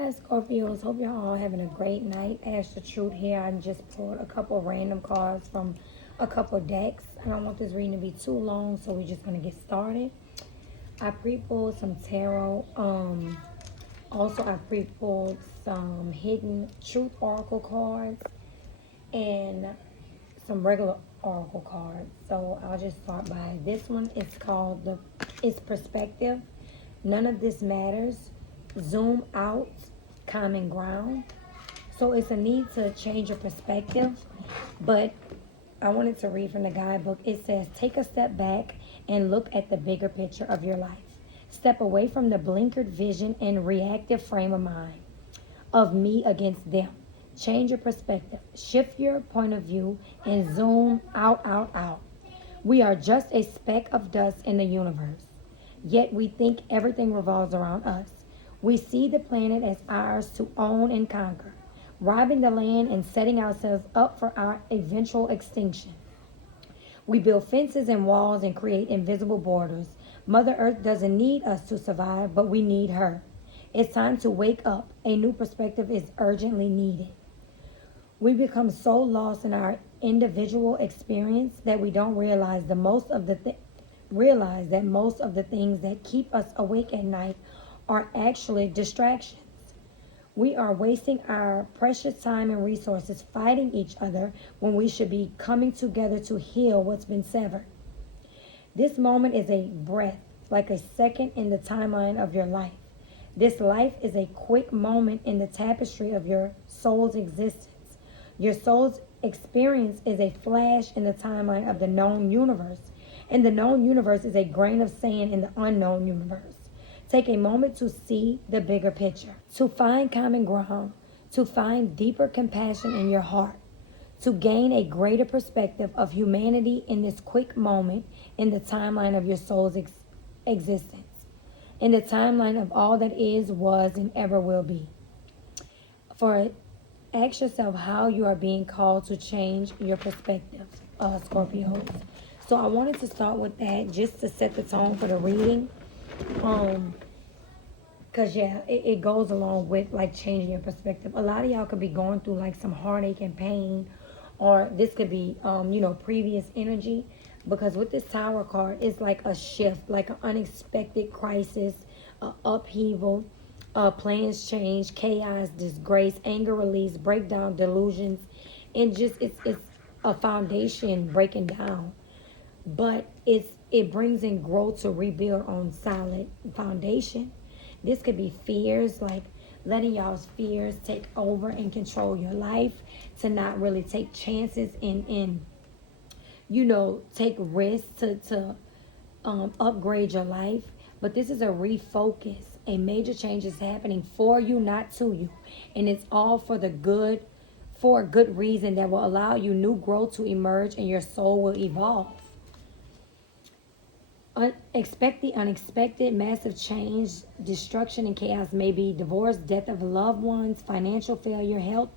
Hi Scorpios, hope you're all having a great night. Ash the Truth here. I just pulled a couple of random cards from a couple of decks. I don't want this reading to be too long, so we're just gonna get started. I pre-pulled some tarot. Also I pre-pulled some hidden truth oracle cards and some regular oracle cards. So I'll just start by this one. It's perspective. None of this matters. Zoom out, common ground. So it's a need to change your perspective, but I wanted to read from the guidebook. It says, take a step back and look at the bigger picture of your life. Step away from the blinkered vision and reactive frame of mind of me against them. Change your perspective. Shift your point of view and zoom out, out, out. We are just a speck of dust in the universe, yet we think everything revolves around us. We see the planet as ours to own and conquer, robbing the land and setting ourselves up for our eventual extinction. We build fences and walls and create invisible borders. Mother Earth doesn't need us to survive, but we need her. It's time to wake up. A new perspective is urgently needed. We become so lost in our individual experience that we don't realize that most of the things that keep us awake at night are actually distractions. We are wasting our precious time and resources fighting each other when we should be coming together to heal what's been severed. This moment is a breath, like a second in the timeline of your life. This life is a quick moment in the tapestry of your soul's existence. Your soul's experience is a flash in the timeline of the known universe, and the known universe is a grain of sand in the unknown universe. Take a moment to see the bigger picture, to find common ground, to find deeper compassion in your heart, to gain a greater perspective of humanity in this quick moment in the timeline of your soul's existence, in the timeline of all that is, was, and ever will be. Ask yourself how you are being called to change your perspective, Scorpios. So I wanted to start with that just to set the tone for the reading. Cause it goes along with like changing your perspective. A lot of y'all could be going through like some heartache and pain, or this could be previous energy. Because with this Tower card, it's like a shift, like an unexpected crisis, upheaval, plans change, chaos, disgrace, anger release, breakdown, delusions, and just it's a foundation breaking down. But it brings in growth to rebuild on solid foundation. This could be fears, like letting y'all's fears take over and control your life, to not really take chances and take risks to upgrade your life. But this is a refocus. A major change is happening for you, not to you. And it's all for a good reason that will allow you new growth to emerge and your soul will evolve. Expect the unexpected. Massive change, destruction, and chaos may be divorce, death of loved ones, financial failure, health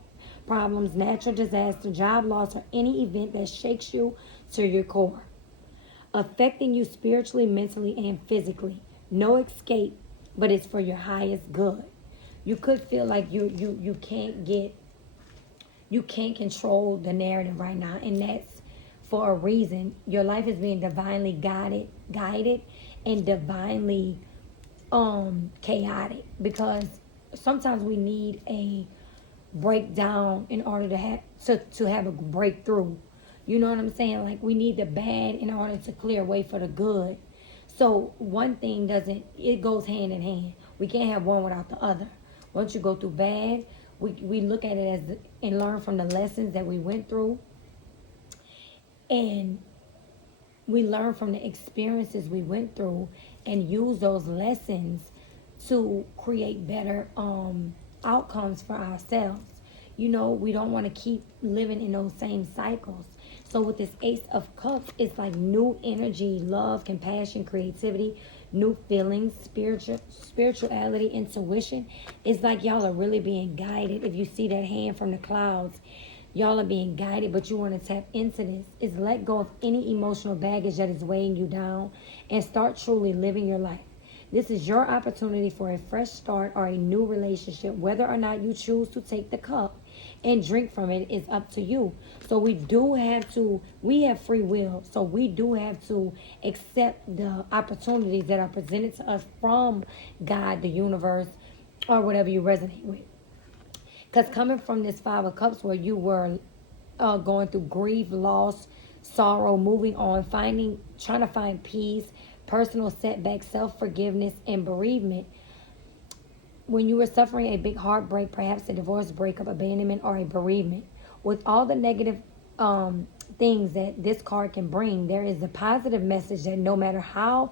problems, natural disaster, job loss, or any event that shakes you to your core, affecting you spiritually, mentally, and physically. No escape, but it's for your highest good. You could feel like you can't control the narrative right now, and that's for a reason. Your life is being divinely guided and divinely chaotic, because sometimes we need a breakdown in order to have a breakthrough. You know what I'm saying? Like, we need the bad in order to clear way for the good. So one thing it goes hand in hand. We can't have one without the other. Once you go through bad, we look at it and learn from the lessons that we went through. And we learn from the experiences we went through and use those lessons to create better outcomes for ourselves. We don't want to keep living in those same cycles. So with this Ace of Cups, it's like new energy, love, compassion, creativity, new feelings, spirituality, intuition. It's like y'all are really being guided. If you see that hand from the clouds, y'all are being guided, but you want to tap into this. Is let go of any emotional baggage that is weighing you down and start truly living your life. This is your opportunity for a fresh start or a new relationship. Whether or not you choose to take the cup and drink from it is up to you. So we have free will. So we do have to accept the opportunities that are presented to us from God, the universe, or whatever you resonate with. Because coming from this Five of Cups where you were going through grief, loss, sorrow, moving on, trying to find peace, personal setbacks, self-forgiveness, and bereavement. When you were suffering a big heartbreak, perhaps a divorce, breakup, abandonment, or a bereavement, with all the negative things that this card can bring, there is a positive message that no matter how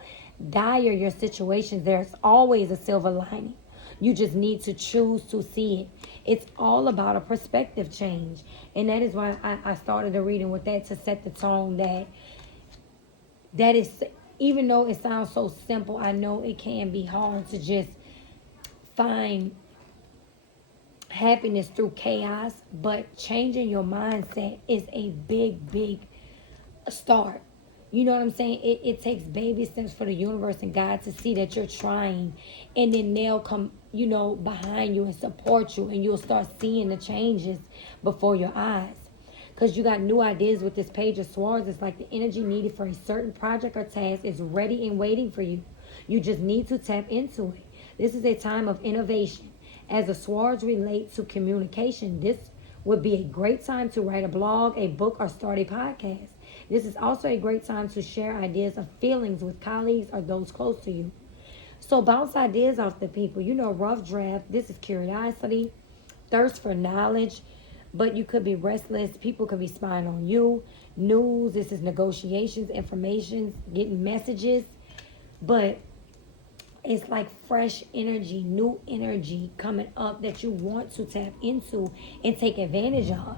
dire your situation, there's always a silver lining. You just need to choose to see it. It's all about a perspective change. And that is why I started the reading with that, to set the tone that is, even though it sounds so simple, I know it can be hard to just find happiness through chaos, but changing your mindset is a big start. You know what I'm saying? It takes baby steps for the universe and God to see that you're trying, and then they'll come, behind you and support you, and you'll start seeing the changes before your eyes. Because you got new ideas with this Page of Swords. It's like the energy needed for a certain project or task is ready and waiting for you. You just need to tap into it. This is a time of innovation. As the swords relate to communication, this would be a great time to write a blog, a book, or start a podcast. This is also a great time to share ideas of feelings with colleagues or those close to you. So bounce ideas off the people. Rough draft. This is curiosity, thirst for knowledge, but you could be restless. People could be spying on you. News. This is negotiations, information, getting messages. But it's like fresh energy, new energy coming up that you want to tap into and take advantage of.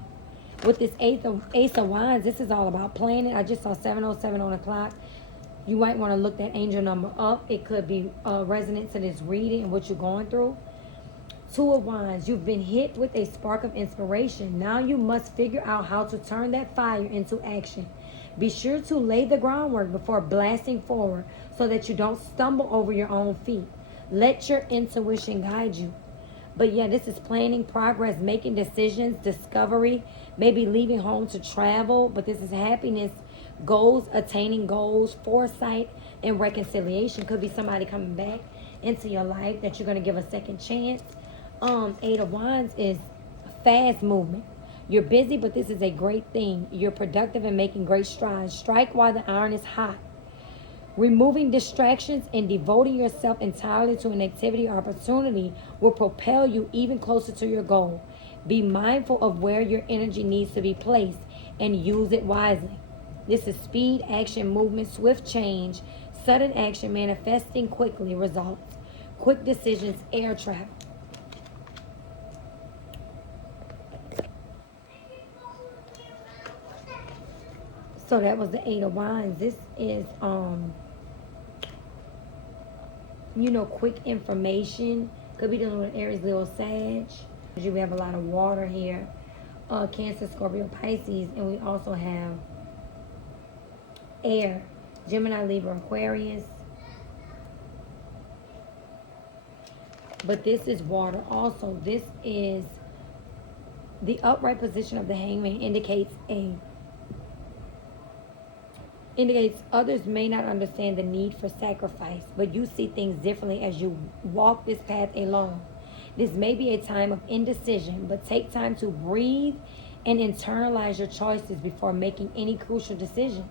With this Ace of Wands, this is all about planning. I just saw 7:07 on the clock. You might want to look that angel number up. It could be resonant to this reading and what you're going through. Two of Wands, you've been hit with a spark of inspiration. Now you must figure out how to turn that fire into action. Be sure to lay the groundwork before blasting forward so that you don't stumble over your own feet. Let your intuition guide you. But yeah, this is planning, progress, making decisions, discovery, maybe leaving home to travel. But this is happiness, goals, attaining goals, foresight, and reconciliation. Could be somebody coming back into your life that you're going to give a second chance. Eight of Wands is fast movement. You're busy, but this is a great thing. You're productive and making great strides. Strike while the iron is hot. Removing distractions and devoting yourself entirely to an activity or opportunity will propel you even closer to your goal. Be mindful of where your energy needs to be placed and use it wisely. This is speed, action, movement, swift change, sudden action, manifesting quickly results, quick decisions, air travel. So that was the Eight of Wands. This is, quick information. Could be dealing with Aries, Leo, Sag. We have a lot of water here. Cancer, Scorpio, Pisces. And we also have air. Gemini, Libra, Aquarius. But this is water also. This is the upright position of the Hangman indicates others may not understand the need for sacrifice, but you see things differently as you walk this path alone. This may be a time of indecision, but take time to breathe and internalize your choices before making any crucial decisions.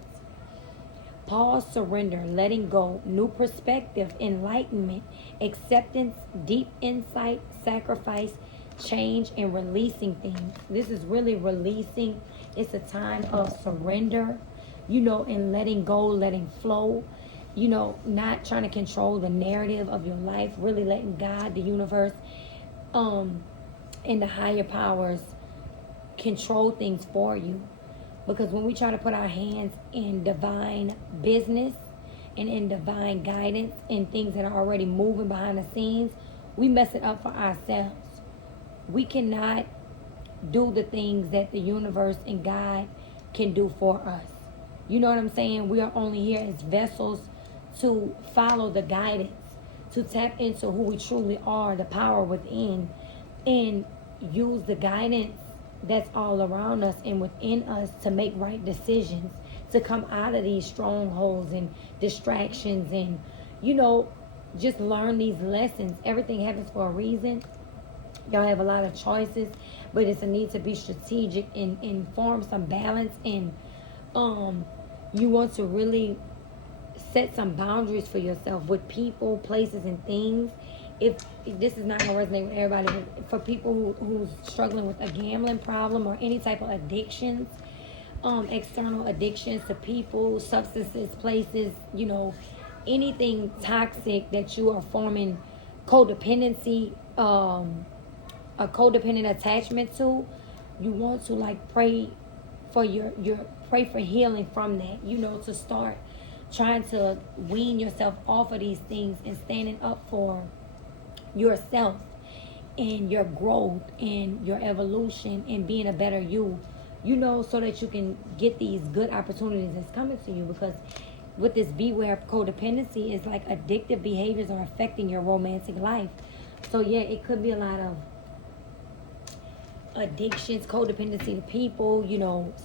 Pause, surrender, letting go, new perspective, enlightenment, acceptance, deep insight, sacrifice, change, and releasing things. This is really releasing. It's a time of surrender, and letting go, letting flow, not trying to control the narrative of your life, really letting God, the universe, and the higher powers control things for you. Because when we try to put our hands in divine business and in divine guidance and things that are already moving behind the scenes, we mess it up for ourselves. We cannot do the things that the universe and God can do for us. You know what I'm saying? We are only here as vessels to follow the guidance, to tap into who we truly are, the power within, and use the guidance that's all around us and within us to make right decisions, to come out of these strongholds and distractions, and just learn these lessons. Everything happens for a reason. Y'all have a lot of choices, but it's a need to be strategic and form some balance, and you want to really set some boundaries for yourself with people, places, and things. If this is not going to resonate with everybody, but for people who's struggling with a gambling problem or any type of addictions, external addictions to people, substances, places, anything toxic that you are forming codependency, a codependent attachment to, you want to pray for pray for healing from that, to start trying to wean yourself off of these things and standing up for yourself and your growth and your evolution and being a better you, so that you can get these good opportunities that's coming to you. Because with this beware of codependency, it's like addictive behaviors are affecting your romantic life. So yeah, it could be a lot of addictions, codependency to people,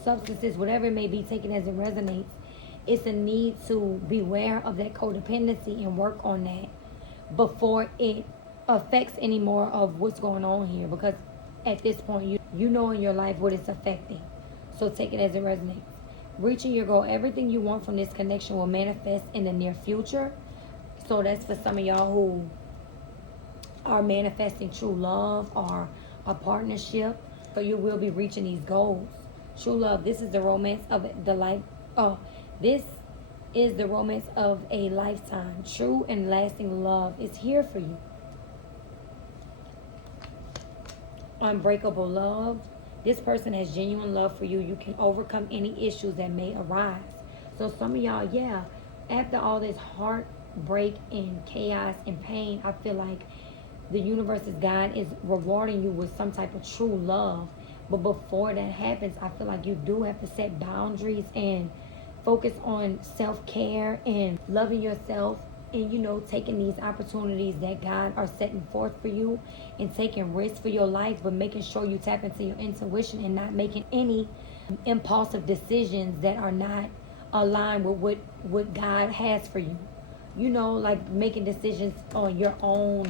substances, whatever it may be, taken as it resonates. It's a need to beware of that codependency and work on that before it affects any more of what's going on here. Because at this point, you know in your life what it's affecting. So take it as it resonates. Reaching your goal, everything you want from this connection will manifest in the near future. So that's for some of y'all who are manifesting true love or a partnership. So you will be reaching these goals. True love, this is the romance of the life. This is the romance of a lifetime. True and lasting love is here for you. Unbreakable love. This person has genuine love for you. You can overcome any issues that may arise. So some of y'all, after all this heartbreak and chaos and pain, I feel like the universe's God is rewarding you with some type of true love. But before that happens, I feel like you do have to set boundaries and focus on self-care and loving yourself, and taking these opportunities that God are setting forth for you and taking risks for your life, but making sure you tap into your intuition and not making any impulsive decisions that are not aligned with what God has for you. Like making decisions on your own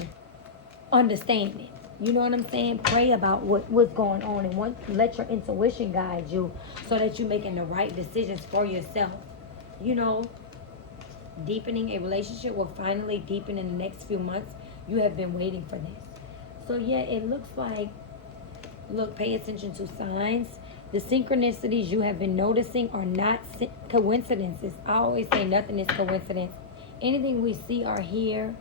understanding. You know what I'm saying? Pray about what's going on and let your intuition guide you so that you're making the right decisions for yourself. Deepening a relationship will finally deepen in the next few months. You have been waiting for this. So yeah, it looks like, pay attention to signs. The synchronicities you have been noticing are not coincidences. I always say nothing is coincidence. Anything we see or hear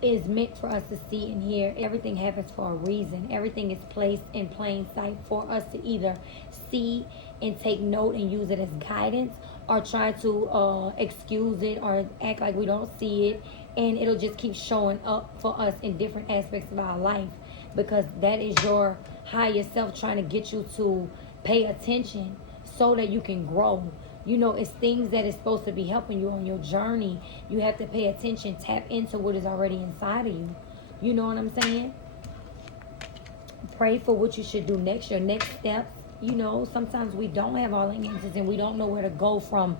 is meant for us to see and hear. Everything happens for a reason. Everything is placed in plain sight for us to either see and take note and use it as guidance, or try to excuse it or act like we don't see it, and it'll just keep showing up for us in different aspects of our life, because that is your higher self trying to get you to pay attention so that you can grow. It's things that is supposed to be helping you on your journey. You have to pay attention, tap into what is already inside of you. You know what I'm saying? Pray for what you should do next, your next steps. Sometimes we don't have all the answers and we don't know where to go from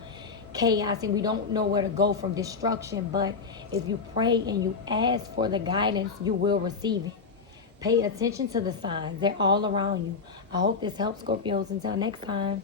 chaos and we don't know where to go from destruction. But if you pray and you ask for the guidance, you will receive it. Pay attention to the signs. They're all around you. I hope this helps, Scorpios. Until next time.